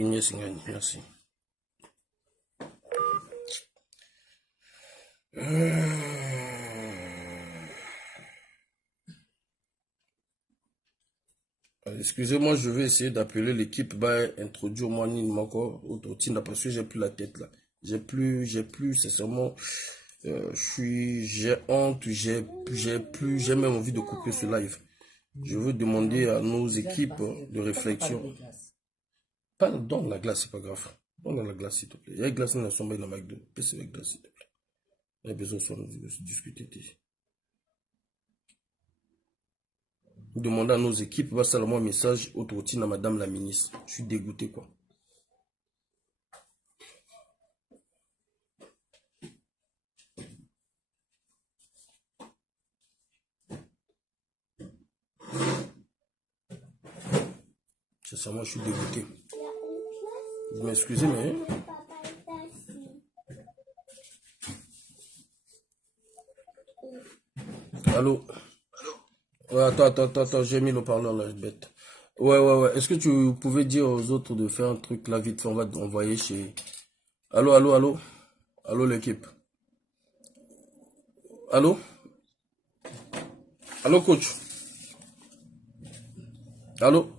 Inès Ngani, merci. Excusez-moi, je vais essayer d'appeler l'équipe, introduire moi encore autre parce que j'ai plus la tête là. J'ai plus, sincèrement, j'ai honte, j'ai même envie de couper ce live. Je veux demander à nos équipes de réflexion. Pas dans la glace, c'est pas grave. Dans la glace, s'il te plaît. Il y a une glace dans la sombre dans la McDo. Laissez la glace, s'il te plaît. Il y a besoin de discuter. Demander à nos équipes, va seulement un message autre routine à madame la ministre. Je suis dégoûté, quoi. Sincèrement, je suis dégoûté. Vous m'excusez, mais... Allô? Ouais, attends, j'ai mis le parleur là, bête. Ouais. Est-ce que tu pouvais dire aux autres de faire un truc là vite fait, on va envoyer chez... Allô? Allô l'équipe? Allô? Allô coach? Allô?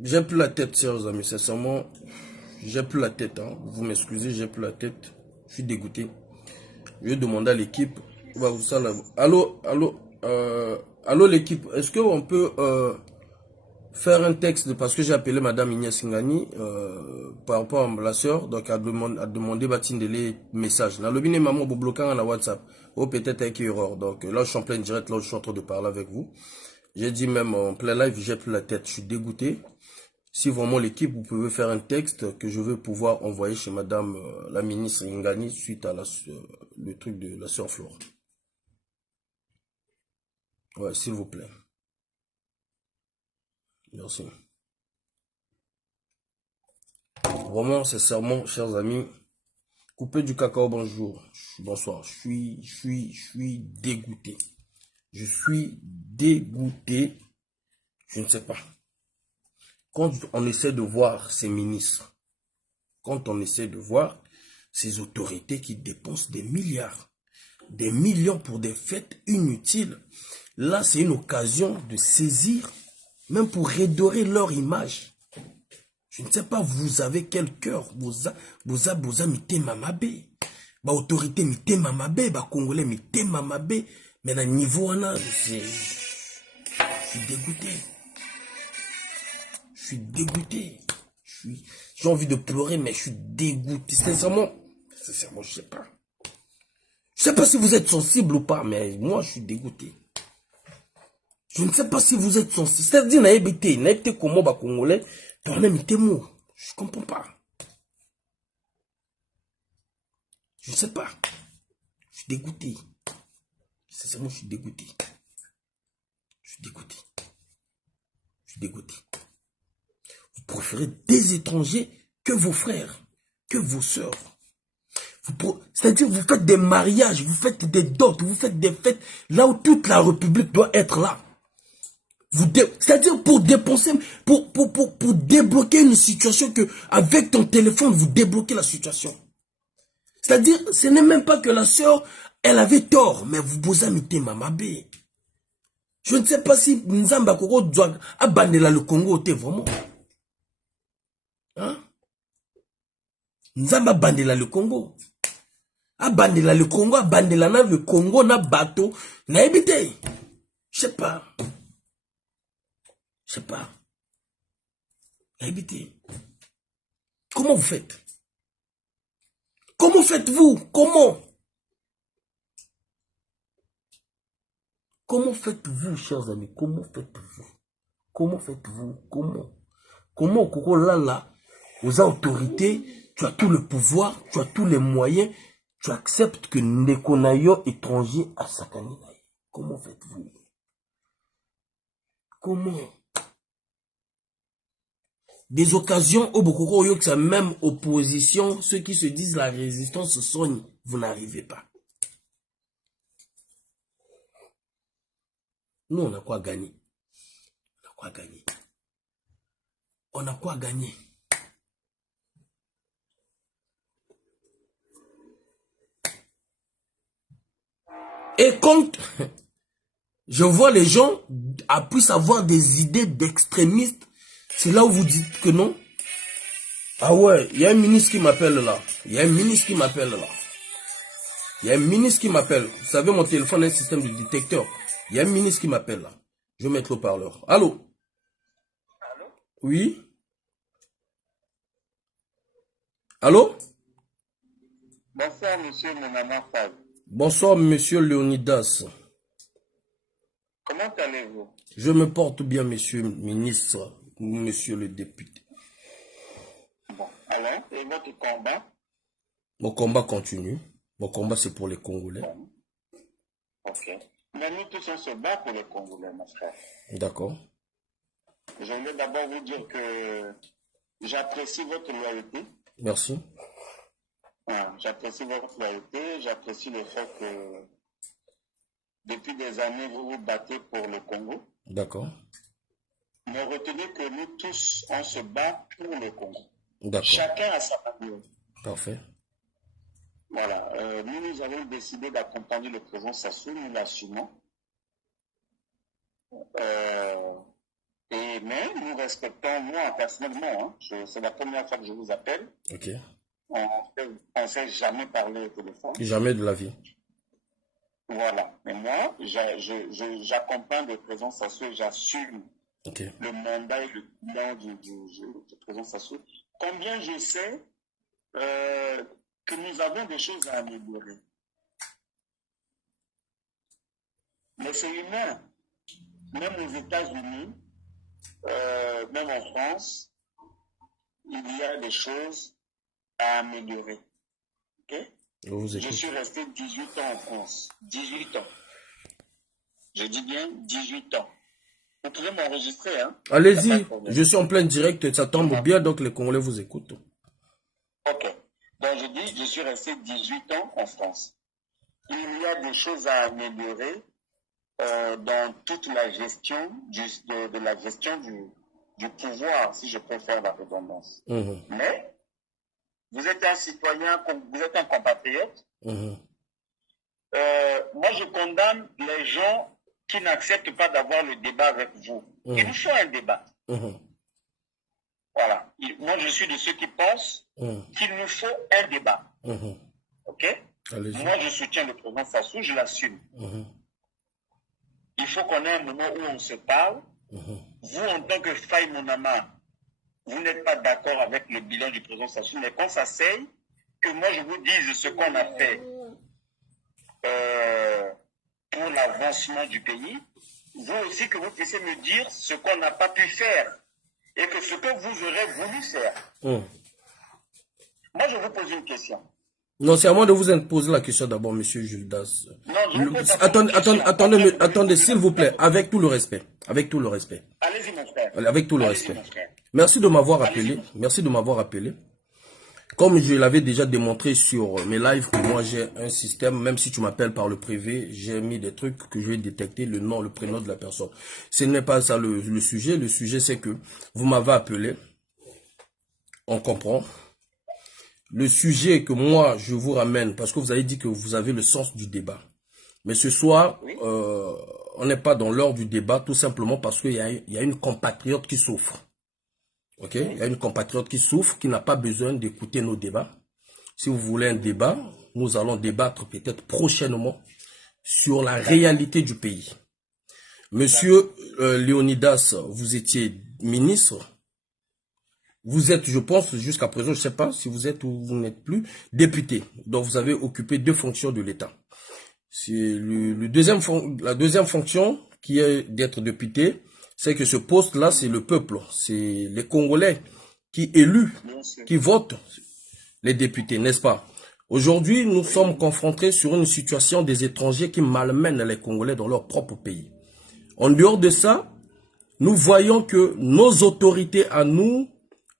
J'ai plus la tête, chers amis, sincèrement, j'ai plus la tête, hein. Vous m'excusez, j'ai plus la tête. Je suis dégoûté. Je vais demander à l'équipe. Allô, allô l'équipe, est-ce qu'on peut faire un texte, parce que j'ai appelé madame Inès Ngani par rapport à la soeur, donc à demander les messages. Dans le binet maman vous bloquez la WhatsApp, ou peut-être avec erreur. Donc là je suis en plein direct, là je suis en train de parler avec vous. J'ai dit même en plein live, j'ai plus la tête, je suis dégoûté. Si vraiment l'équipe, vous pouvez faire un texte que je vais pouvoir envoyer chez madame la ministre Ngani suite à le truc de la soeur Flore. Ouais, s'il vous plaît. Merci. Vraiment, sincèrement, chers amis, coupez du cacao, bonjour, bonsoir. Je suis dégoûté. Je suis dégoûté. Je ne sais pas. Quand on essaie de voir ces ministres, quand on essaie de voir ces autorités qui dépensent des milliards, des millions pour des fêtes inutiles, là c'est une occasion de saisir, même pour redorer leur image. Je ne sais pas, vous avez quel cœur, vous avez mité mamabé. Ba autorité mité mamabé, ba congolais mité mamabé. Mais à niveau là, je suis dégoûté. Je suis dégoûté. J'ai envie de pleurer, mais je suis dégoûté. Sincèrement, je sais pas. Je sais pas si vous êtes sensible ou pas, mais moi, je suis dégoûté. Je ne sais pas si vous êtes sensible. C'est-à-dire, naïbité, comment ba congolais, parler mité mou. Je comprends pas. Je ne sais pas. Je suis dégoûté. Sincèrement, je suis dégoûté. Je suis dégoûté. Je suis dégoûté. Vous préférez des étrangers que vos frères, que vos sœurs. C'est-à-dire, vous faites des mariages, vous faites des dots, vous faites des fêtes là où toute la République doit être là. C'est-à-dire pour dépenser, pour débloquer une situation que, avec ton téléphone, vous débloquez la situation. C'est-à-dire, ce n'est même pas que la sœur, elle avait tort, mais vous avez mamabé. Je ne sais pas si Nzamba Koko doit abandonner le Congo, vraiment. Hein? Nzamba abandonner le Congo. Abandonner le Congo, abandonner le Congo, na bateau, na habité. Je sais pas. Je sais pas. Habité. Comment vous faites? Comment faites-vous? Comment? Comment faites-vous, chers amis? Comment faites-vous? Comment faites-vous? Comment? Comment, Koko, là, aux autorités, tu as tout le pouvoir, tu as tous les moyens, tu acceptes que Nekonayo étranger à Sakanina. Comment faites-vous? Comment? Des occasions au Bokoko Yoksa, même opposition, ceux qui se disent la résistance se soigne, vous n'arrivez pas. Nous, on a quoi gagner? On a quoi gagner? on a quoi gagner? Et quand je vois les gens puissent avoir des idées d'extrémistes, c'est là où vous dites que non. Ah ouais, il y a un ministre qui m'appelle là. Il y a un ministre qui m'appelle là. Il y a un ministre qui m'appelle. Vous savez, mon téléphone a un système de détecteur. Il y a un ministre qui m'appelle là. Je vais mettre le parleur. Allô? Allô? Oui? Allô? Bonsoir, monsieur Monama Fall. Bonsoir, monsieur Léonidas. Comment allez-vous? Je me porte bien, monsieur le ministre, monsieur le député. Bon, alors, et votre combat? Mon combat continue. Mon combat, c'est pour les Congolais. Bon. Ok. Mais nous tous, on se bat pour les Congolais, mon frère. D'accord. Je voulais d'abord vous dire que j'apprécie votre loyauté. Merci. J'apprécie votre loyauté. J'apprécie le fait que depuis des années, vous vous battez pour le Congo. D'accord. Mais retenez que nous tous, on se bat pour le Congo. D'accord. Chacun a sa manière. Parfait. Voilà. Nous avons décidé d'accompagner le président Sassou, nous l'assumons. Mais nous respectons, moi personnellement, c'est la première fois que je vous appelle. Ok. On ne s'est jamais parlé au téléphone. Jamais de la vie. Voilà. Mais moi, j'accompagne le président Sassou et j'assume le mandat et le bilan du président Sassou. Combien je sais que nous avons des choses à améliorer. Mais c'est humain. Même aux États-Unis, même en France, il y a des choses à améliorer. Okay? Je suis resté 18 ans en France. 18 ans. Je dis bien 18 ans. Vous pouvez m'enregistrer, hein? Allez-y, je suis en plein direct, ça tombe bien, donc les Congolais vous écoutent. Ok. Donc je dis, je suis resté 18 ans en France. Il y a des choses à améliorer dans toute la gestion de la gestion du pouvoir, si je peux faire la redondance. Mais vous êtes un citoyen, vous êtes un compatriote. Moi, je condamne les gens qui n'acceptent pas d'avoir le débat avec vous. Il nous faut un débat. Voilà. Moi, je suis de ceux qui pensent qu'il nous faut un débat. Ok? Moi, je soutiens le président Sassou, je l'assume. Il faut qu'on ait un moment où on se parle. Vous, en tant que Faye Monama, vous n'êtes pas d'accord avec le bilan du président Sassou, mais qu'on s'asseye, que moi, je vous dise ce qu'on a fait pour l'avancement du pays. Vous aussi, que vous puissiez me dire ce qu'on n'a pas pu faire et que ce que vous aurez voulu faire. Moi, je vous pose une question. Non, c'est à moi de vous poser la question d'abord, monsieur Gildas. Attendez, s'il vous plaît, avec tout le respect. Avec tout le respect. Allez-y, mon frère. Avec tout le respect. Merci de m'avoir appelé. Merci de m'avoir appelé. Comme je l'avais déjà démontré sur mes lives, que moi j'ai un système, même si tu m'appelles par le privé, j'ai mis des trucs que je vais détecter le nom, le prénom de la personne. Ce n'est pas ça le sujet. Le sujet, c'est que vous m'avez appelé. On comprend. Le sujet que moi, je vous ramène, parce que vous avez dit que vous avez le sens du débat. Mais ce soir, on n'est pas dans l'heure du débat, tout simplement parce qu'il y a une compatriote qui souffre. Ok? Il y a une compatriote qui souffre, qui n'a pas besoin d'écouter nos débats. Si vous voulez un débat, nous allons débattre peut-être prochainement sur la réalité du pays. Monsieur Léonidas, vous étiez ministre. Vous êtes, je pense, jusqu'à présent, je ne sais pas si vous êtes ou vous n'êtes plus, député. Donc, vous avez occupé 2 fonctions de l'État. C'est la deuxième fonction qui est d'être député, c'est que ce poste-là, c'est le peuple. C'est les Congolais qui éluent, qui votent les députés, n'est-ce pas? Aujourd'hui, nous sommes confrontés sur une situation des étrangers qui malmènent les Congolais dans leur propre pays. En dehors de ça, nous voyons que nos autorités à nous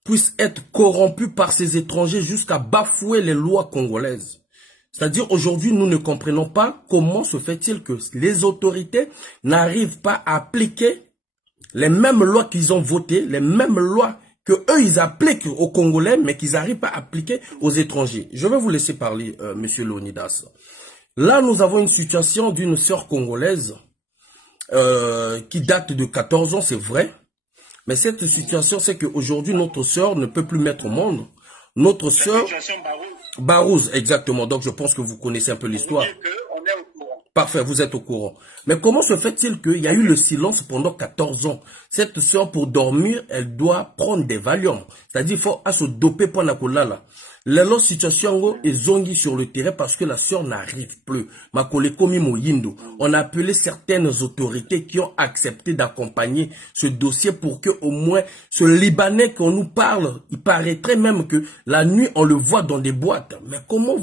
puissent être corrompus par ces étrangers jusqu'à bafouer les lois congolaises. C'est-à-dire, aujourd'hui, nous ne comprenons pas comment se fait-il que les autorités n'arrivent pas à appliquer les mêmes lois qu'ils ont votées, les mêmes lois que eux, ils appliquent aux Congolais, mais qu'ils n'arrivent pas à appliquer aux étrangers. Je vais vous laisser parler, monsieur Leonidas. Là, nous avons une situation d'une sœur congolaise qui date de 14 ans, c'est vrai. Mais cette situation, c'est qu'aujourd'hui, notre sœur ne peut plus mettre au monde. Notre sœur... Barouz, exactement. Donc, je pense que vous connaissez un peu l'histoire. Parfait, vous êtes au courant. Mais comment se fait-il qu'il y a eu le silence pendant 14 ans? Cette sœur, pour dormir, elle doit prendre des Valium. C'est-à-dire, il faut se doper pour la là. La situation est zongi sur le terrain parce que la sœur n'arrive plus. On a appelé certaines autorités qui ont accepté d'accompagner ce dossier pour que au moins ce Libanais qu'on nous parle, il paraîtrait même que la nuit on le voit dans des boîtes. Mais comment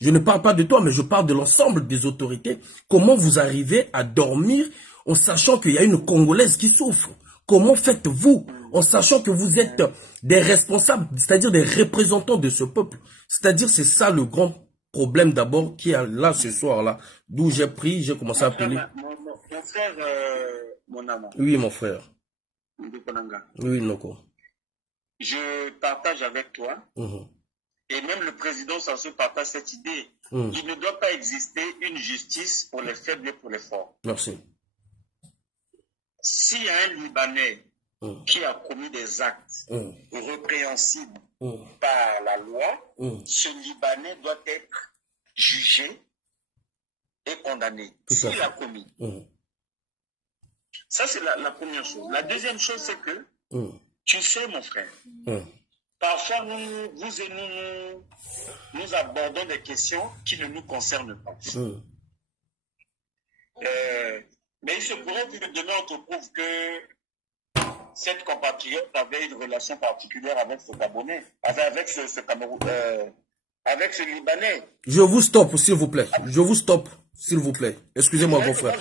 je ne parle pas de toi, mais je parle de l'ensemble des autorités. Comment vous arrivez à dormir en sachant qu'il y a une Congolaise qui souffre? Comment faites-vous en sachant que vous êtes des responsables, c'est-à-dire des représentants de ce peuple? C'est-à-dire, c'est ça le grand problème d'abord qui est là ce soir-là, d'où j'ai commencé à appeler. Mon frère, mon amant. Oui, mon frère. Oui, Noko. Je partage avec toi, et même le président Sassou partage cette idée. Il ne doit pas exister une justice pour les faibles et pour les forts. Merci. S'il y a un Libanais qui a commis des actes répréhensibles par la loi, ce Libanais doit être jugé et condamné s'il a commis. Ça, c'est la première chose. La deuxième chose, c'est que, tu sais, mon frère, parfois, vous et nous abordons des questions qui ne nous concernent pas. Mais il se pourrait que demain, on te prouve que cette compatriote avait une relation particulière avec ce Gabonais, avec ce Cameroun, avec ce Libanais. Je vous stoppe, s'il vous plaît. Je vous stoppe, s'il vous plaît. Excusez-moi, mon frère.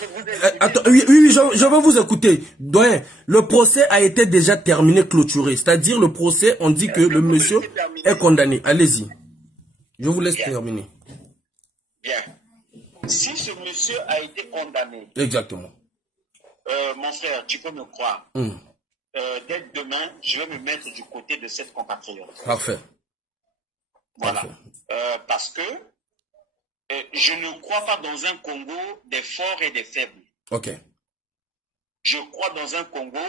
Attends, oui, je vais vous écouter. Doyen, le procès a été déjà terminé, clôturé. C'est-à-dire, le procès, on dit que le monsieur est condamné. Allez-y. Je vous laisse terminer. Bien. Si ce monsieur a été condamné, exactement. Mon frère, tu peux me croire. Dès demain, je vais me mettre du côté de cette compatriote. Parfait. Voilà. Parfait. Parce que je ne crois pas dans un Congo des forts et des faibles. Ok. Je crois dans un Congo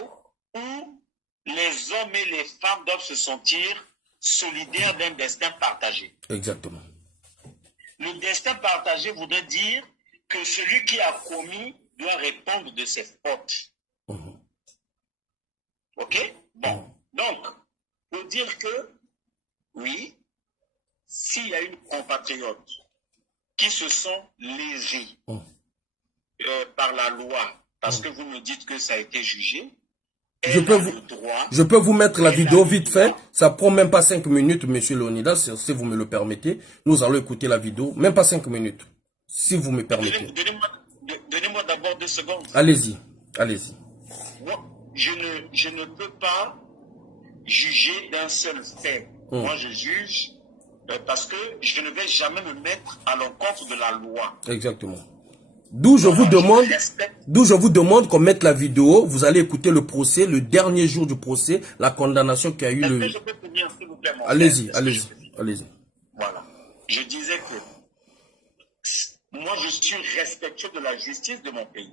où les hommes et les femmes doivent se sentir solidaires d'un destin partagé. Exactement. Le destin partagé voudrait dire que celui qui a commis doit répondre de ses fautes. Ok? Bon. Donc, pour dire que, oui, s'il y a une compatriote qui se sent lésée par la loi, parce que vous me dites que ça a été jugé, je peux vous mettre la vidéo vite fait. Ça prend même pas 5 minutes, monsieur Leonidas, si vous me le permettez. Nous allons écouter la vidéo. Même pas 5 minutes, si vous me permettez. Donnez-moi d'abord 2 secondes. Allez-y, allez-y. Je ne peux pas juger d'un seul fait. Moi, je juge parce que je ne vais jamais me mettre à l'encontre de la loi. Exactement. D'où je vous demande qu'on mette la vidéo. Vous allez écouter le procès, le dernier jour du procès, la condamnation qui a eu le... Je peux finir, s'il vous plaît, allez-y, allez-y, allez-y. Voilà. Je disais que moi, je suis respectueux de la justice de mon pays.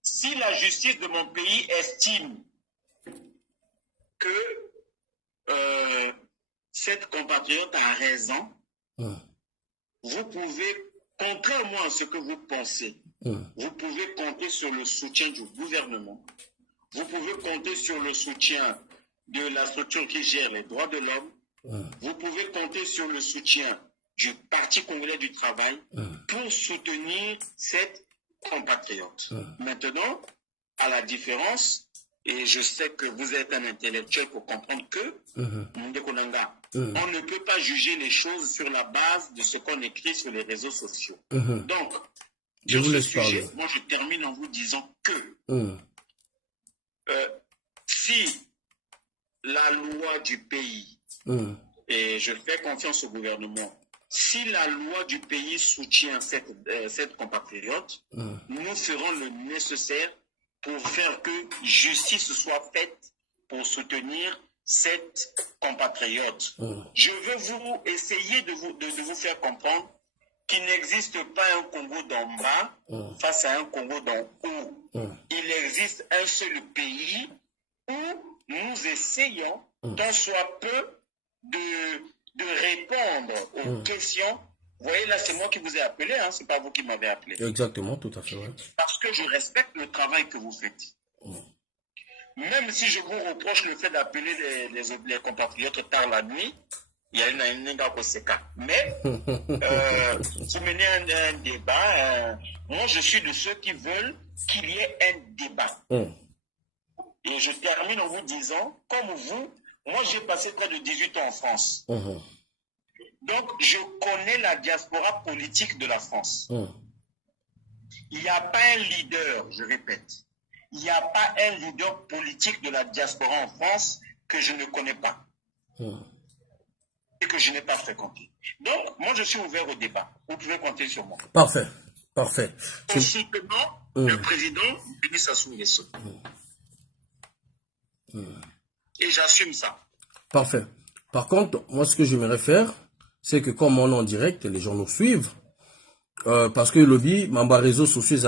Si la justice de mon pays estime que cette compatriote a raison, vous pouvez, contrairement à ce que vous pensez, vous pouvez compter sur le soutien du gouvernement, vous pouvez compter sur le soutien de la structure qui gère les droits de l'homme, vous pouvez compter sur le soutien du Parti congolais du travail pour soutenir cette compatriote. Maintenant, à la différence, et je sais que vous êtes un intellectuel pour comprendre que, on ne peut pas juger les choses sur la base de ce qu'on écrit sur les réseaux sociaux. Donc, sur ce sujet, moi je termine en vous disant que si la loi du pays, et je fais confiance au gouvernement, si la loi du pays soutient cette compatriote, nous ferons le nécessaire pour faire que justice soit faite pour soutenir cette compatriote. Je veux vous essayer de vous faire comprendre qu'il n'existe pas un Congo d'en bas face à un Congo d'en haut. Il existe un seul pays où nous essayons, tant soit peu, de répondre aux questions. Vous voyez, là, c'est moi qui vous ai appelé, hein, c'est pas vous qui m'avez appelé. Exactement, tout à fait. Ouais. Parce que je respecte le travail que vous faites. Même si je vous reproche le fait d'appeler les compatriotes tard la nuit, il y a une conséquence. Mais, vous menez un débat. Moi, je suis de ceux qui veulent qu'il y ait un débat. Et je termine en vous disant, comme vous, moi, j'ai passé près de 18 ans en France. Donc, je connais la diaspora politique de la France. Il n'y a pas un leader, je répète, il n'y a pas un leader politique de la diaspora en France que je ne connais pas et que je n'ai pas fréquenté. Donc, moi, je suis ouvert au débat. Vous pouvez compter sur moi. Parfait, parfait. En soutenant le président Denis Sassou Nguesso. Et j'assume ça. Parfait. Par contre, moi, ce que j'aimerais faire, c'est que comme on est en direct, les gens nous suivent. Parce que le lobby, mamba réseaux sociaux,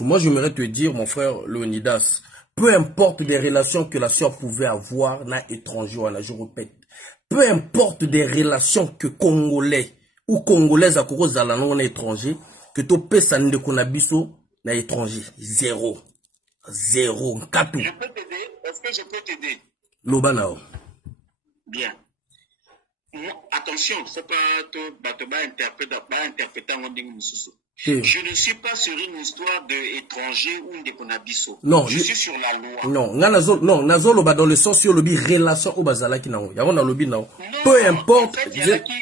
moi, j'aimerais te dire, mon frère Leonidas, peu importe des relations que la sœur pouvait avoir, na étranger, je répète, peu importe des relations que Congolais ou Congolaises à cause de la non étranger, que tu peux s'en qu'on a biso, na étranger. Zéro. Zéro. Katou. Je peux t'aider? Est-ce que je peux t'aider? Lobanao. Bien. Non, attention, il ne faut pas interpréter en dingue. Je ne suis pas sur une histoire d'étranger ou de Konabiso. Non, je suis sur la loi. Non, nazo loba dans le sens sur le bi relation au bazala qui nao. Y'a on a lobby nao. Peu importe. En fait,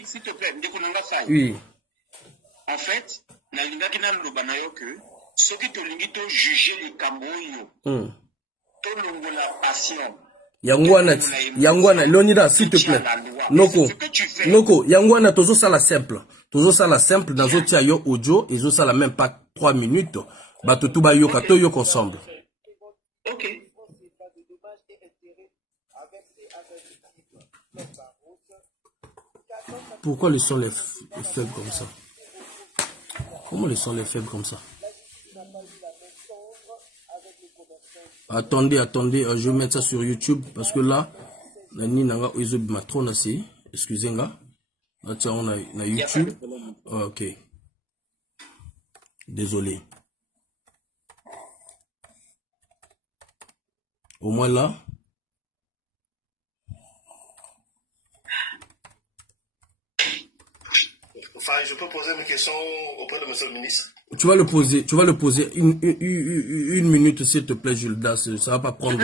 s'il te plaît, oui. En fait, nalinga ki na loba na yo que ceux qui te lingi to juger les kamboyo. To longo la passion. Yangwana, Leonidas, s'il te plaît. Noko, Yangwana, toujours ça la simple. Toujours ça la simple, dans autre yo audio, ils ont ça la même pas 3 minutes. Bato tout ba yo kato yo ensemble. Ok. Pourquoi le son est faible comme ça? Comment le son est faible comme ça? Attendez, je vais mettre ça sur YouTube parce que là, excusez-moi. Là, tiens, on a YouTube. Ok. Désolé. Au moins là. Enfin, je peux poser mes questions auprès de monsieur le ministre. Tu vas le poser une minute, s'il te plaît, Gildas. Ça va pas prendre.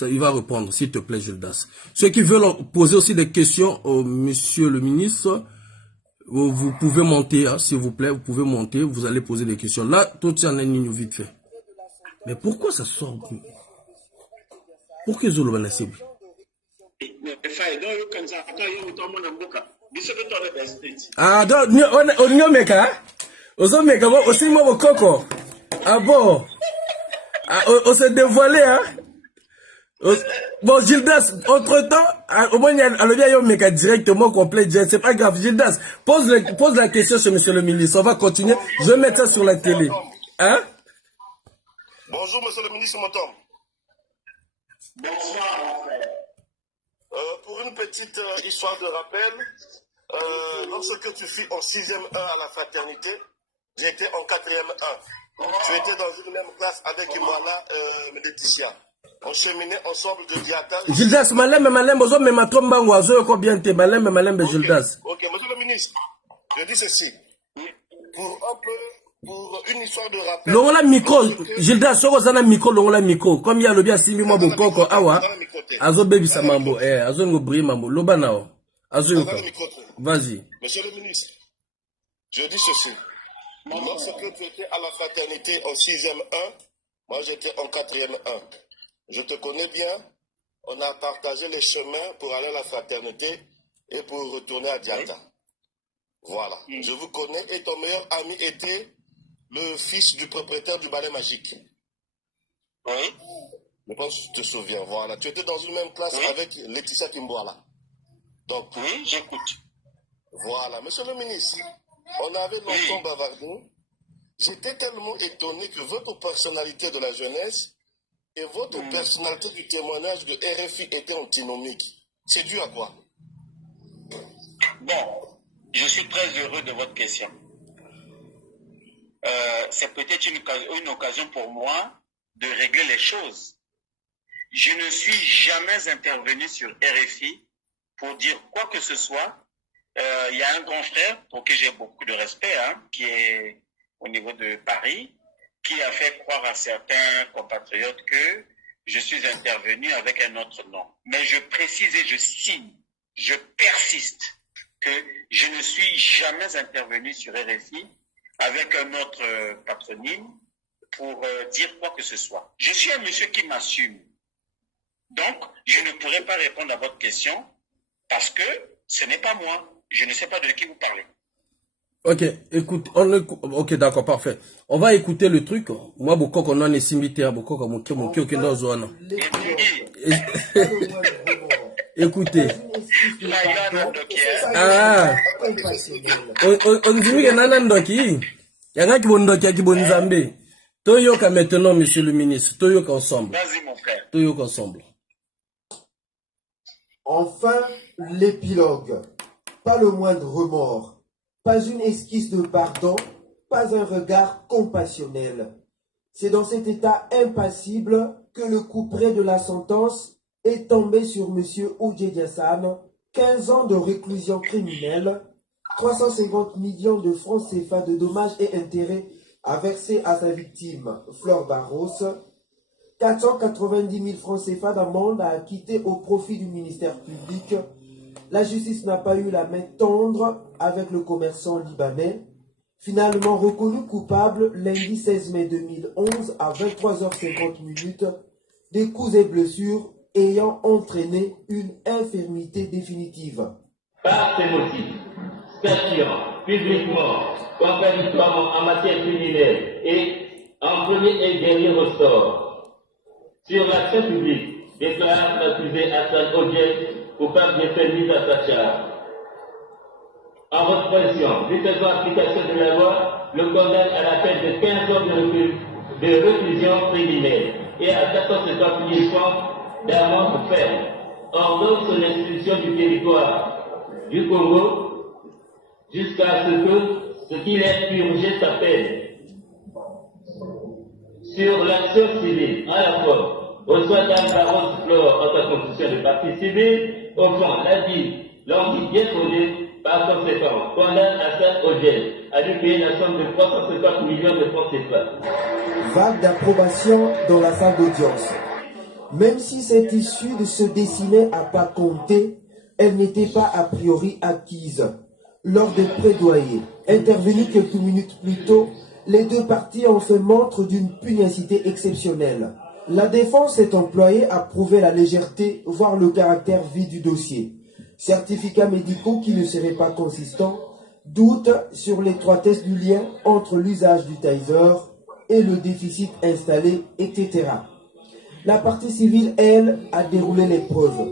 Il va répondre, s'il te plaît, Gildas. Ceux qui veulent poser aussi des questions au monsieur le ministre, vous pouvez monter, hein, s'il vous plaît, vous pouvez monter, vous allez poser des questions. Là, tout ça en est vite fait. Mais pourquoi ça sort? Pourquoi ils ont le cible? Ah, donc, on y meka? Ozo meka, aussi moi coco. Ah bon? On s'est dévoilé, hein? Bon, Gildas, entre-temps, au moins, il y a un mec directement complet. C'est pas grave. Gildas, pose la question sur monsieur le ministre. On va continuer. Je vais mettre ça sur la télé. Hein? Bonjour, monsieur le ministre Motom. Bonsoir. Pour une petite histoire de rappel, lorsque tu fus en 6e 1 à la fraternité, j'étais en 4e 1. Tu étais dans une même classe avec Imala Laetitia. On cheminait ensemble de Diata. Gildas, malem, bozo me matomba wazo ko bien te malem Gildas. Ok, monsieur le ministre, je dis ceci. Pour une histoire de rappel. Longola micro, Gildas, soko zana micro, longola micro. Comme ya lobi asimi mo bokoko awa. Azo baby sa mambo, azo ngo bri mambo. Loba nao. Azo yoko. Vas-y. Monsieur le ministre, je dis ceci. Lorsque tu étais à la fraternité en 6e 1, moi j'étais en 4e 1. Je te connais bien, on a partagé les chemins pour aller à la fraternité et pour retourner à Diata. Voilà, je vous connais et ton meilleur ami était le fils du propriétaire du ballet magique. Oui. Je pense que tu te souviens. Voilà. Tu étais dans une même classe avec Laetitia Kimboala. Donc, Oui, j'écoute. Voilà. Monsieur le ministre, on avait longtemps bavardé. J'étais tellement étonné que votre personnalité de la jeunesse et votre personnalité du témoignage de RFI étaient antinomiques. C'est dû à quoi? Bon, je suis très heureux de votre question. C'est peut-être une occasion pour moi de régler les choses. Je ne suis jamais intervenu sur RFI pour dire quoi que ce soit. Il y a un grand frère pour qui j'ai beaucoup de respect, qui est au niveau de Paris, qui a fait croire à certains compatriotes que je suis intervenu avec un autre nom. Mais je précise et je signe, je persiste que je ne suis jamais intervenu sur RFI avec un autre patronyme pour dire quoi que ce soit. Je suis un monsieur qui m'assume. Donc, je ne pourrai pas répondre à votre question parce que ce n'est pas moi. Je ne sais pas de qui vous parlez. Ok, écoute, ok, d'accord, parfait. On va écouter le truc. Moi, beaucoup qu'on a simité à beaucoup comme qui dans zone. Écoutez. Ah. On dit que nanandoki. Yana ki bondoki ki bonzambe. Toyoka maintenant, monsieur le ministre. Toyoka ensemble. Vas-y, mon frère. Toyoka ensemble. Enfin, l'épilogue. Pas le moindre remords. Pas une esquisse de pardon, pas un regard compassionnel. C'est dans cet état impassible que le couperet de la sentence est tombé sur M. Oudjé-Diassane, 15 ans de réclusion criminelle, 350 millions de francs CFA de dommages et intérêts à verser à sa victime, Fleur Barros, 490 000 francs CFA d'amende à acquitter au profit du ministère public. La justice n'a pas eu la main tendre avec le commerçant libanais, finalement reconnu coupable lundi 16 mai 2011 à 23h50 des coups et blessures ayant entraîné une infirmité définitive. Par ces motifs, statuant publiquement, contradictoirement en matière criminelle et en premier et dernier ressort, sur l'action publique, déclare l'accusé Hassan Odjé coupable des faits mis à sa charge. En votre position, lui faisant application de la loi, le condamne à la peine de 15 ans de réclusion criminelle et à 450 000 francs d'amende ferme. Ordonne son expulsion du territoire du Congo jusqu'à ce qu'il ait purgé sa peine. Sur l'action civile, à la fois, reçoit Dame Barros Flore en sa constitution de partie civile. Au fond, l'on dit bien fondé, par conséquent, condamne Hassan Odjé à lui payer la somme de 350 millions de francs CFA. Vague d'approbation dans la salle d'audience. Même si cette issue se dessinait à pas compter, elle n'était pas a priori acquise. Lors des plaidoyers, intervenus quelques minutes plus tôt, les deux parties ont fait montre d'une pugnacité exceptionnelle. La défense est employée à prouver la légèreté, voire le caractère vide du dossier. Certificats médicaux qui ne seraient pas consistants, doute sur l'étroitesse du lien entre l'usage du taser et le déficit installé, etc. La partie civile, elle, a déroulé l'épreuve.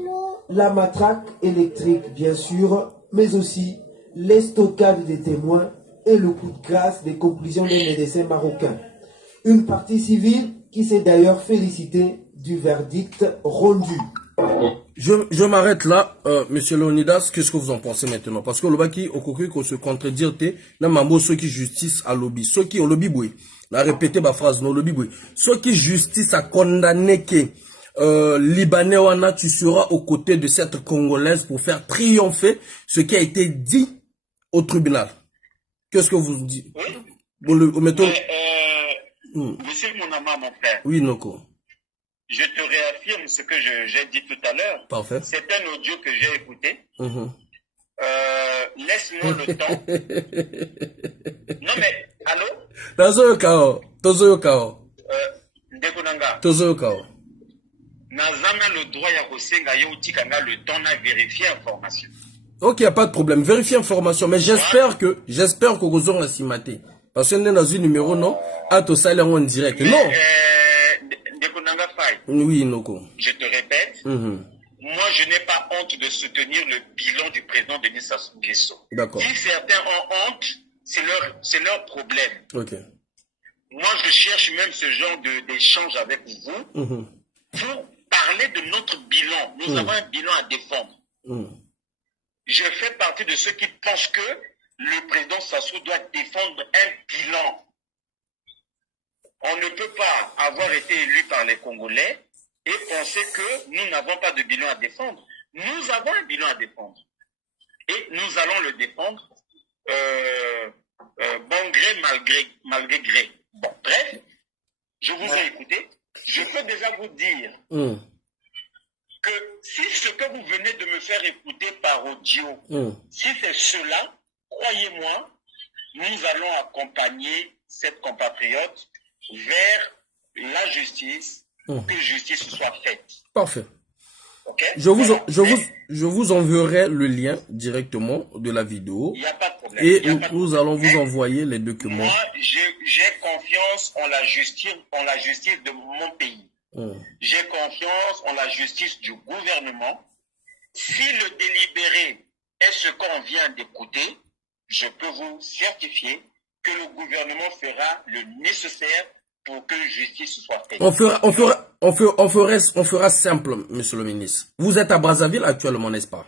La matraque électrique, bien sûr, mais aussi l'estocade des témoins et le coup de grâce des conclusions des médecins marocains. Une partie civile qui s'est d'ailleurs félicité du verdict rendu. Je m'arrête là, monsieur Leonidas, qu'est-ce que vous en pensez maintenant? Parce que le baki, au cocu, qu'on se contredire, n'a mambo, ceux qui justice à lobby, ceux qui ont lobby boué, la répété ma phrase, non, lobby boué, ceux qui justice a condamné que, Libanais wana, tu seras aux côtés de cette Congolaise pour faire triompher ce qui a été dit au tribunal. Qu'est-ce que vous dites? Monsieur Monama, mon frère. Oui, Noko. Je te réaffirme ce que j'ai dit tout à l'heure. Parfait. C'est un audio que j'ai écouté. Laisse-moi le temps. Non mais, allô? Tozo Kao. Ndekonanga. Tozo Kao. Nazana le droit ya kosenga yo utikanga le temps na vérifier information. Ok, y a pas de problème. Vérifier information. Mais j'espère que vous aurez simaté. Parce que nous dans un numéro, non? À tout ça, en direct. Non. Ndekonanga Faye. Oui, Noko. Je te répète, moi, je n'ai pas honte de soutenir le bilan du président Denis Sassou Nguesso. D'accord. Si certains ont honte, c'est leur problème. Ok. Moi, je cherche même ce genre d'échange avec vous pour parler de notre bilan. Nous avons un bilan à défendre. Je fais partie de ceux qui pensent que le président Sassou doit défendre un bilan. On ne peut pas avoir été élu par les Congolais et penser que nous n'avons pas de bilan à défendre. Nous avons un bilan à défendre. Et nous allons le défendre bon gré, malgré gré. Bon, bref, je vous ai écouté. Je peux déjà vous dire que si ce que vous venez de me faire écouter par audio, si c'est cela, croyez-moi, nous allons accompagner cette compatriote vers la justice, pour que justice soit faite. Parfait. Okay? Je vous enverrai le lien directement de la vidéo. Il n'y a pas de problème. Et nous allons vous envoyer les documents. Moi, j'ai confiance en la justice de mon pays. J'ai confiance en la justice du gouvernement. Si le délibéré est ce qu'on vient d'écouter, je peux vous certifier que le gouvernement fera le nécessaire pour que justice soit faite. On fera simple, monsieur le ministre. Vous êtes à Brazzaville actuellement, n'est-ce pas?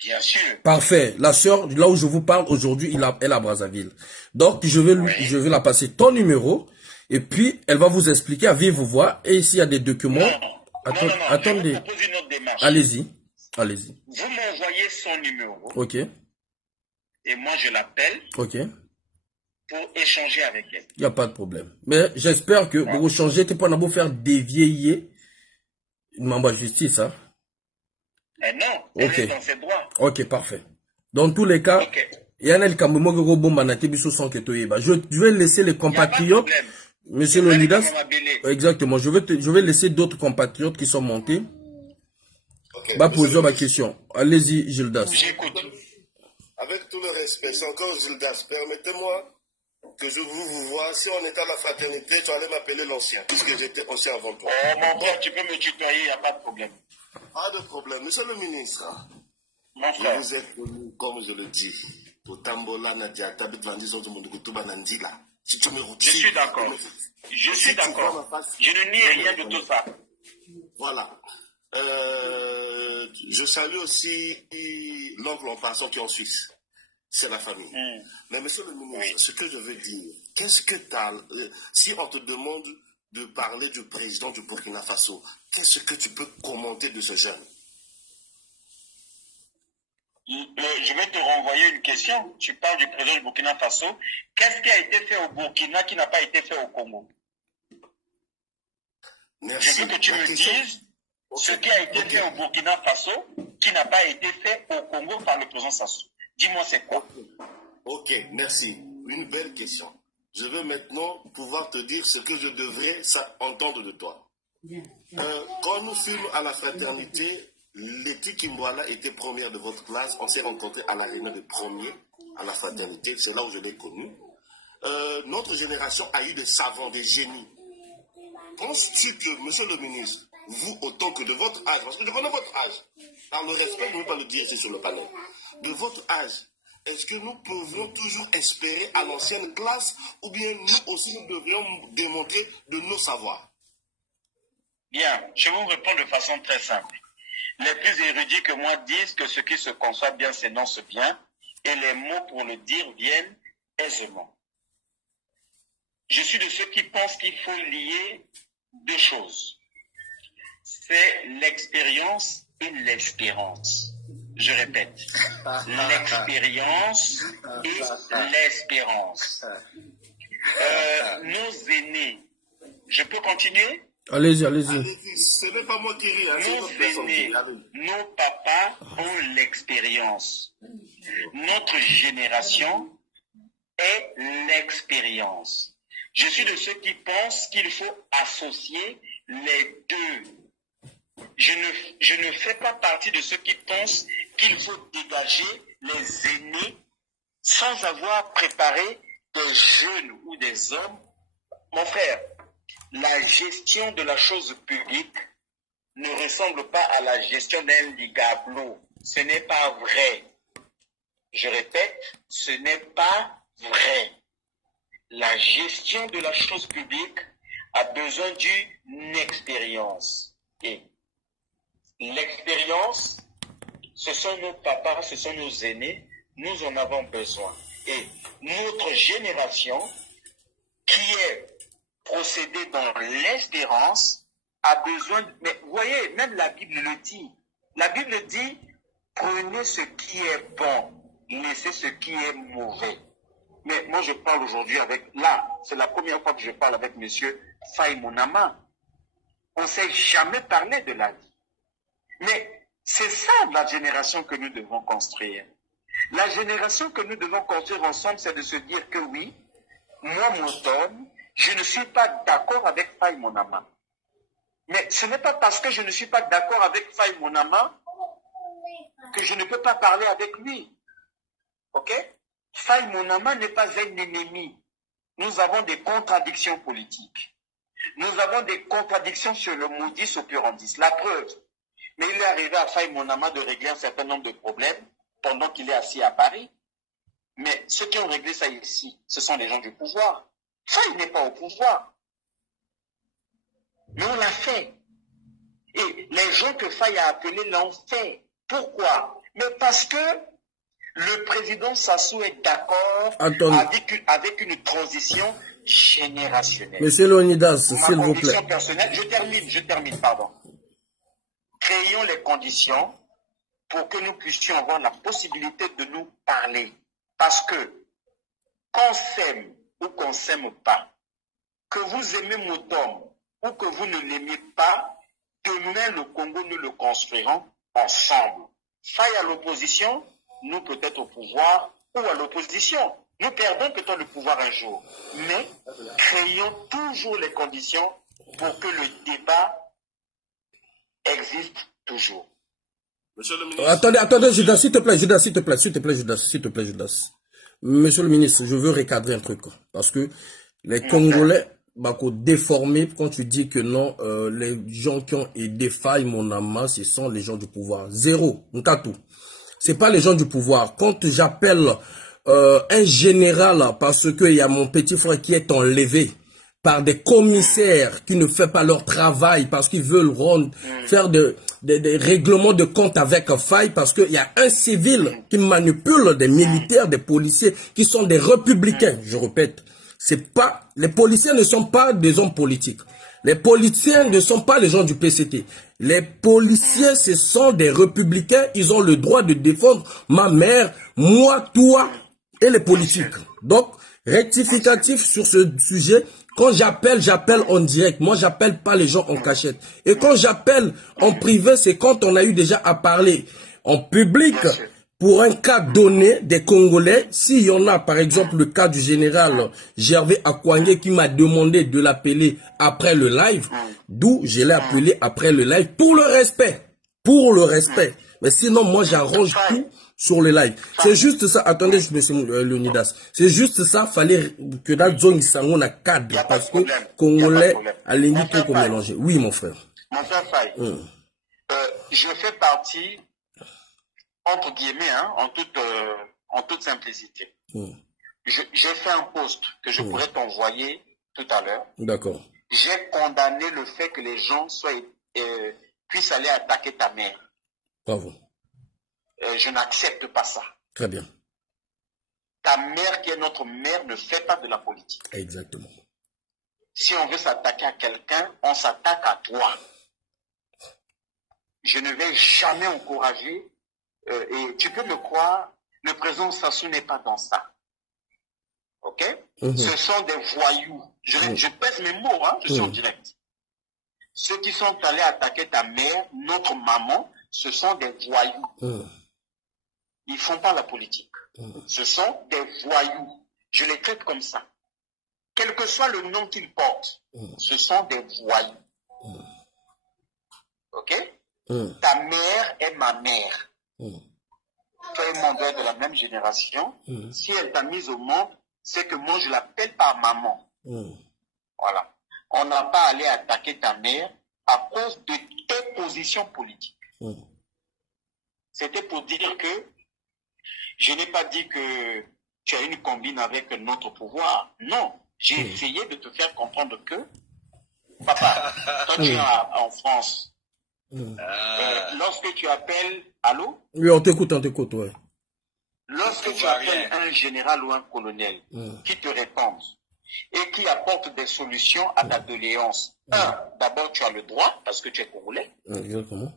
Bien sûr. Parfait. La sœur, là où je vous parle aujourd'hui, elle est à Brazzaville. Donc, je vais la passer ton numéro. Et puis, elle va vous expliquer à vive voix. Et s'il y a des documents... Attendez. Je vous propose une autre démarche. Allez-y. Vous m'envoyez son numéro. Ok. Et moi, je l'appelle. Ok. Pour échanger avec elle. Il n'y a pas de problème. Mais j'espère que vous changez, tu peux faire dévier une membre de justice. Hein? Non, elle est dans ses droits. Ok, parfait. Dans tous les cas, je vais laisser les compatriotes. Monsieur Leonidas, exactement. Je vais laisser d'autres compatriotes qui sont montés. Va poser ma question. Allez-y, Gildas. J'écoute. Avec tout le respect, c'est encore Gildas. Permettez-moi que je vous vois. Si on était à la fraternité, tu allais m'appeler l'ancien, puisque j'étais ancien avant toi. Oh, mon frère, tu peux me tutoyer, il n'y a pas de problème. Pas de problème. Monsieur le ministre, mon frère, vous êtes connu, comme je le dis, pour Tambola, Nadia, Tabit Vandi, son monde de Kutuba Nandila. Si tu me je suis d'accord. Je suis d'accord. Je ne nie rien de tout ça. Voilà. Je salue aussi l'oncle en passant qui est en Suisse. C'est la famille. Mais monsieur le ministre, ce que je veux dire, qu'est-ce que tu as... si on te demande de parler du président du Burkina Faso, qu'est-ce que tu peux commenter de ce jeune? Je vais te renvoyer une question. Tu parles du président du Burkina Faso. Qu'est-ce qui a été fait au Burkina qui n'a pas été fait au Congo? Merci. Je veux que tu me dises ce qui a été fait au Burkina Faso qui n'a pas été fait au Congo par le président Sassou. Dis-moi c'est quoi? Ok, merci. Une belle question. Je veux maintenant pouvoir te dire ce que je devrais entendre de toi. Quand nous fûmes à la fraternité, Letty Kimboala était première de votre classe. On s'est rencontrés à la réunion des premiers à la fraternité. C'est là où je l'ai connue. Notre génération a eu des savants, des génies. Penses-tu que, monsieur le ministre, vous, autant que de votre âge, parce que je connais votre âge, dans le respect, je ne veux pas le dire ici sur le panel, de votre âge, est-ce que nous pouvons toujours espérer à l'ancienne classe ou bien nous aussi nous devrions démontrer de nos savoirs? Bien, je vous réponds de façon très simple. Les plus érudits que moi disent que ce qui se conçoit bien s'énonce bien et les mots pour le dire viennent aisément. Je suis de ceux qui pensent qu'il faut lier deux choses. C'est l'expérience et l'espérance. Je répète, l'expérience et l'espérance. Nos aînés, je peux continuer? Allez-y. Ce n'est pas moi qui ris, hein, nos aînés, nos papas ont l'expérience. Notre génération est l'expérience. Je suis de ceux qui pensent qu'il faut associer les deux. Je ne fais pas partie de ceux qui pensent qu'il faut dégager les aînés sans avoir préparé des jeunes ou des hommes. Mon frère, la gestion de la chose publique ne ressemble pas à la gestion d'un ligablo. Ce n'est pas vrai. Je répète, ce n'est pas vrai. La gestion de la chose publique a besoin d'une expérience. Et l'expérience, ce sont nos papas, ce sont nos aînés, nous en avons besoin. Et notre génération, qui est procédée dans l'espérance, a besoin... Mais vous voyez, même la Bible le dit. La Bible dit, prenez ce qui est bon, laissez ce qui est mauvais. Mais moi, je parle aujourd'hui avec... Là, c'est la première fois que je parle avec M. Faye Monama. On ne s'est jamais parlé de la vie. Mais c'est ça la génération que nous devons construire. La génération que nous devons construire ensemble, c'est de se dire que oui, moi, Moton, je ne suis pas d'accord avec Faye Monama. Mais ce n'est pas parce que je ne suis pas d'accord avec Faye Monama que je ne peux pas parler avec lui. Ok? Faye Monama n'est pas un ennemi. Nous avons des contradictions politiques. Nous avons des contradictions sur le modus operandi. La preuve. Mais il est arrivé à Faye Monama de régler un certain nombre de problèmes pendant qu'il est assis à Paris. Mais ceux qui ont réglé ça ici, ce sont les gens du pouvoir. Faye n'est pas au pouvoir. Mais on l'a fait. Et les gens que Faye a appelés l'ont fait. Pourquoi? Mais parce que le président Sassou est d'accord avec une transition générationnelle. Monsieur Leonidas, s'il vous plaît. Personnelle, je termine, pardon. Créons les conditions pour que nous puissions avoir la possibilité de nous parler. Parce que, qu'on s'aime ou qu'on ne s'aime pas, que vous aimez Motom ou que vous ne l'aimez pas, demain le Congo, nous le construirons ensemble. Faille à l'opposition, nous peut-être au pouvoir ou à l'opposition. Nous perdons peut-être le pouvoir un jour. Mais créons toujours les conditions pour que le débat existe toujours. Monsieur le ministre. Attendez, Judas, s'il te plaît, Judas. Monsieur le ministre, je veux recadrer un truc. Parce que les Congolais, déformés, quand tu dis que non, les gens qui ont aidé Faye Monama, ce sont les gens du pouvoir. Zéro, Nkatou. C'est pas les gens du pouvoir. Quand j'appelle un général parce qu'il y a mon petit frère qui est enlevé par des commissaires qui ne font pas leur travail parce qu'ils veulent faire des règlements de compte avec Faye parce qu'il y a un civil qui manipule des militaires, des policiers qui sont des républicains, je répète. Les policiers ne sont pas des hommes politiques. Les policiers ne sont pas les gens du PCT. Les policiers, ce sont des républicains. Ils ont le droit de défendre ma mère, moi, toi et les politiques. Donc, rectificatif sur ce sujet. Quand j'appelle en direct. Moi, j'appelle pas les gens en cachette. Et quand j'appelle en privé, c'est quand on a eu déjà à parler en public. Pour un cas donné des Congolais, s'il y en a par exemple le cas du général Gervais Akwangé qui m'a demandé de l'appeler après le live, d'où je l'ai appelé après le live pour le respect. Mais sinon moi j'arrange tout sur le live. C'est juste ça, attendez je me Leonidas, c'est juste ça, fallait que dans le zone sango na cadre parce que Congolais à l'ennemi trop mélanger. Oui mon frère. Mon frère Faye, je fais partie entre guillemets, hein, en toute simplicité. Je fais un post que je pourrais t'envoyer tout à l'heure. D'accord. J'ai condamné le fait que les gens puissent aller attaquer ta mère. Bravo. Je n'accepte pas ça. Très bien. Ta mère qui est notre mère ne fait pas de la politique. Exactement. Si on veut s'attaquer à quelqu'un, on s'attaque à toi. Je ne vais jamais encourager et tu peux me croire, le président Sassou n'est pas dans ça. Ok? Ce sont des voyous. Je pèse mes mots, hein, je suis en direct. Ceux qui sont allés attaquer ta mère, notre maman, ce sont des voyous. Ils ne font pas la politique. Ce sont des voyous. Je les traite comme ça. Quel que soit le nom qu'ils portent, ce sont des voyous. Ok? Ta mère est ma mère. Toi et mon père de la même génération. Si elle t'a mise au monde, c'est que moi je l'appelle par maman. Voilà. on n'a pas allé attaquer ta mère à cause de tes positions politiques. C'était pour dire que je n'ai pas dit que tu as une combine avec notre pouvoir. Non, j'ai essayé de te faire comprendre que, papa, toi tu es en France. Lorsque tu appelles, allô? Oui, on t'écoute, ouais. Lorsque tu appelles un général ou un colonel qui te répond et qui apporte des solutions à ta doléance, d'abord tu as le droit parce que tu es congolais. Exactement.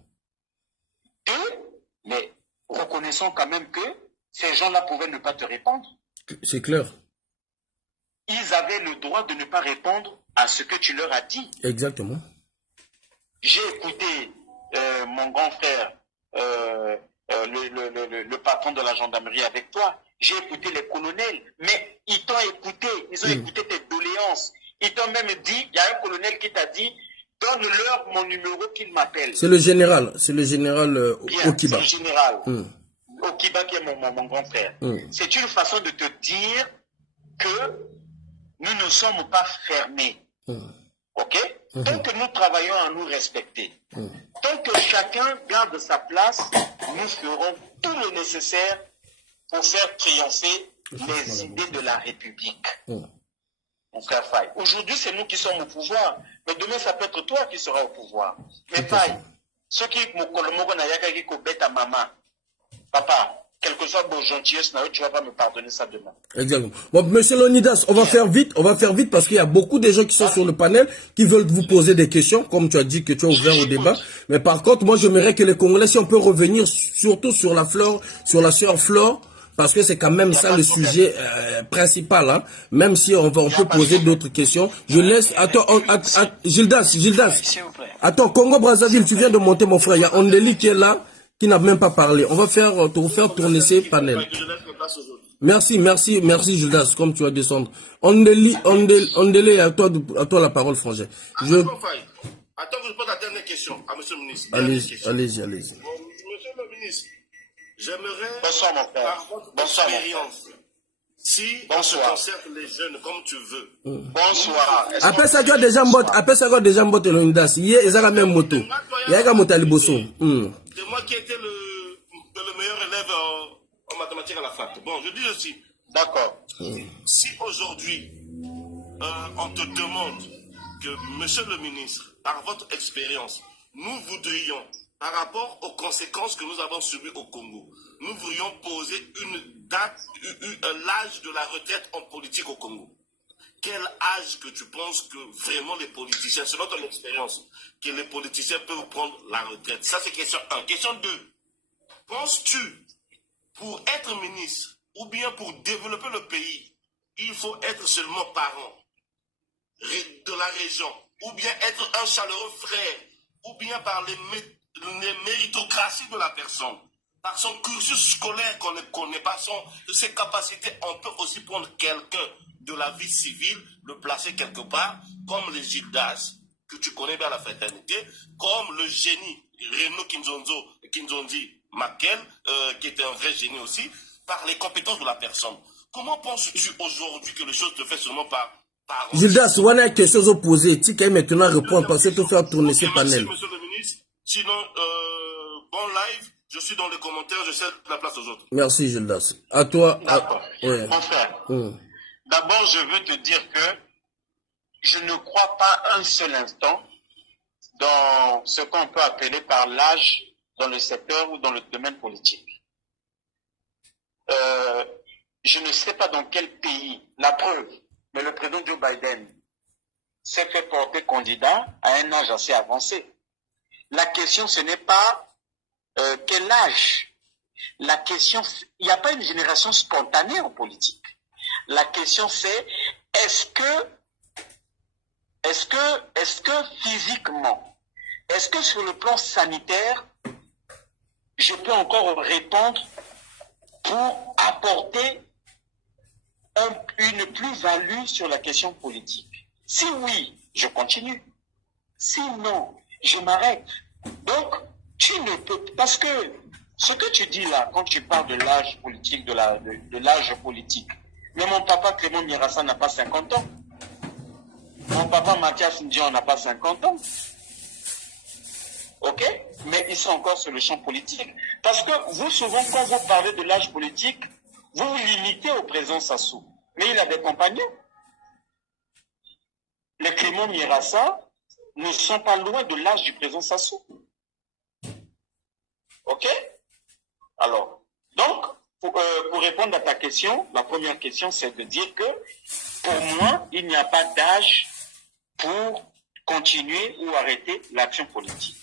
Mais reconnaissons quand même que ces gens-là pouvaient ne pas te répondre. C'est clair. Ils avaient le droit de ne pas répondre à ce que tu leur as dit. Exactement. J'ai écouté mon grand frère, le patron de la gendarmerie avec toi. J'ai écouté les colonels, mais ils t'ont écouté. Ils ont écouté tes doléances. Ils t'ont même dit, il y a un colonel qui t'a dit, donne-leur mon numéro qu'il m'appelle. C'est le général Okiba. C'est le général Okiba qui est mon grand frère. C'est une façon de te dire que nous ne sommes pas fermés. Ok? Tant que nous travaillons à nous respecter, tant que chacun garde sa place, nous ferons tout le nécessaire pour faire triompher les idées de la République. Mon frère Faye. Aujourd'hui, c'est nous qui sommes au pouvoir, mais demain, ça peut être toi qui seras au pouvoir. Mais Faye, ceux qui me ta maman, papa, quel que soit vos gentillesse, tu vas pas me pardonner ça demain. Exactement. Bon, monsieur Leonidas, on va faire vite parce qu'il y a beaucoup de gens qui sont sur le panel qui veulent vous poser des questions, comme tu as dit que tu es ouvert au débat. Mais par contre, moi, j'aimerais que les Congolais, si on peut revenir surtout sur la flore, sur la sœur Flore, parce que c'est quand même ça le sujet principal, hein. Même si on peut poser d'autres questions. Je laisse, attends, Gildas. Attends, Congo-Brazzaville, tu viens de monter, mon frère. Il y a Ondeli qui est là, qui n'a même pas parlé. On va faire tourner ces panels. Merci, Gildas, comme tu vas descendre. Ondeli, à toi la parole, frangin. Attends que je pose la dernière question à monsieur le ministre. Allez-y. Bon, monsieur le ministre, j'aimerais, par votre expérience, si on se concerne les jeunes comme tu veux. Bonsoir. Après ça, tu as déjà mbote Leonidas. Hier, ils ont la même moto. Il y a un moto à Liboso. C'est moi qui étais le meilleur élève en mathématiques à la fac. Bon, je dis aussi. D'accord. Si aujourd'hui, on te demande que, monsieur le ministre, par votre expérience, nous voudrions, par rapport aux conséquences que nous avons subies au Congo, nous voudrions poser l'âge de la retraite en politique au Congo. Quel âge que tu penses que vraiment les politiciens, selon ton expérience, que les politiciens peuvent prendre la retraite? Ça, c'est question 1. Question 2. Penses-tu, pour être ministre, ou bien pour développer le pays, il faut être seulement parent de la région, ou bien être un chaleureux frère, ou bien par les méritocraties de la personne, par son cursus scolaire qu'on ne connaît pas, ses capacités, on peut aussi prendre quelqu'un de la vie civile, le placer quelque part, comme les Gildas, que tu connais bien la fraternité, comme le génie Renaud Kinzonzi Makel, qui était un vrai génie aussi, par les compétences de la personne. Comment penses-tu aujourd'hui que les choses te font seulement par Gildas, on a quelque chose à poser. Tu peux maintenant répondre parce que tu faire tourner ces panels. Merci, monsieur le ministre. Sinon, bon live, je suis dans les commentaires, je cède la place aux autres. Merci, Gildas. À toi. D'accord. Mon frère, d'abord, je veux te dire que je ne crois pas un seul instant dans ce qu'on peut appeler par l'âge dans le secteur ou dans le domaine politique. Je ne sais pas dans quel pays, la preuve, mais le président Joe Biden s'est fait porter candidat à un âge assez avancé. La question, ce n'est pas quel âge. La question, il n'y a pas une génération spontanée en politique. La question, c'est est-ce que physiquement, est-ce que sur le plan sanitaire, je peux encore répondre pour apporter une plus-value sur la question politique? Si oui, je continue. Si non, je m'arrête. Donc, tu ne peux pas, parce que ce que tu dis là, quand tu parles de l'âge politique, de l'âge politique, mais mon papa Clément Mirassa n'a pas 50 ans. Mon papa Mathias Ndion n'a pas 50 ans. Ok? Mais ils sont encore sur le champ politique. Parce que vous, souvent, quand vous parlez de l'âge politique, vous vous limitez au président Sassou. Mais il a des compagnons. Les Clément Mirassa ne sont pas loin de l'âge du président Sassou. Ok? Alors, donc, pour répondre à ta question, la première question, c'est de dire que, pour moi, il n'y a pas d'âge pour continuer ou arrêter l'action politique.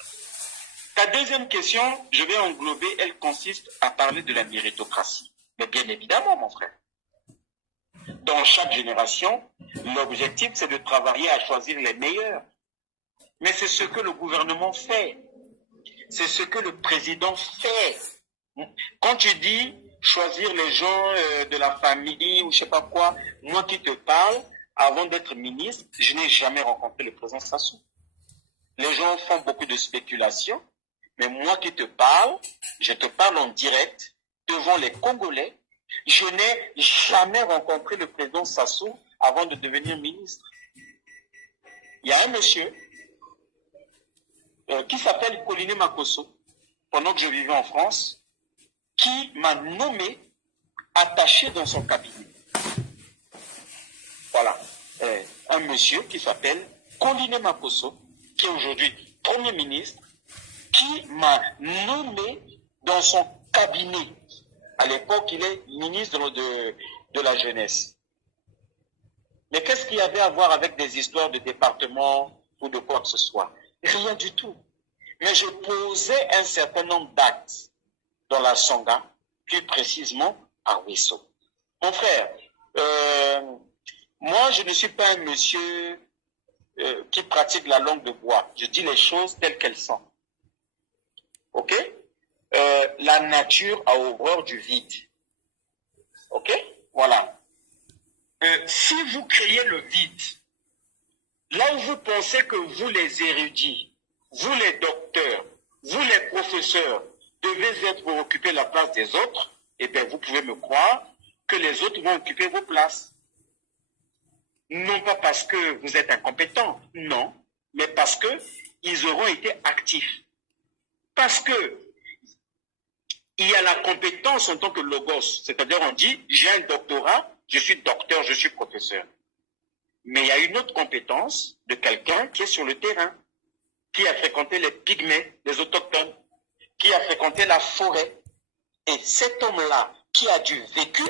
Ta deuxième question, je vais englober, elle consiste à parler de la méritocratie. Mais bien évidemment, mon frère. Dans chaque génération, l'objectif, c'est de travailler à choisir les meilleurs. Mais c'est ce que le gouvernement fait. C'est ce que le président fait. Quand tu dis choisir les gens de la famille ou je sais pas quoi, moi qui te parle, avant d'être ministre, je n'ai jamais rencontré le président Sassou. Les gens font beaucoup de spéculations, mais moi qui te parle, je te parle en direct devant les Congolais. Je n'ai jamais rencontré le président Sassou avant de devenir ministre. Il y a un monsieur qui s'appelle Pauline Makosso, pendant que je vivais en France, qui m'a nommé attaché dans son cabinet. Voilà. Un monsieur qui s'appelle Pauline Makosso, qui est aujourd'hui Premier ministre, qui m'a nommé dans son cabinet. À l'époque, il est ministre de la jeunesse. Mais qu'est-ce qu'il y avait à voir avec des histoires de département ou de quoi que ce soit? Rien du tout. Mais je posais un certain nombre d'actes dans la Sangha, plus précisément à Ouesso. Mon frère, moi je ne suis pas un monsieur qui pratique la langue de bois. Je dis les choses telles qu'elles sont. Ok? La nature a horreur du vide. Ok? Voilà. Si vous créez le vide, là où vous pensez que vous les érudits, vous les docteurs, vous les professeurs, devez être pour occuper la place des autres, eh bien vous pouvez me croire que les autres vont occuper vos places. Non pas parce que vous êtes incompétents, non, mais parce que ils auront été actifs. Parce que il y a la compétence en tant que logos, c'est-à-dire on dit j'ai un doctorat, je suis docteur, je suis professeur. Mais il y a une autre compétence de quelqu'un qui est sur le terrain, qui a fréquenté les pygmées, les autochtones, qui a fréquenté la forêt. Et cet homme-là, qui a du vécu,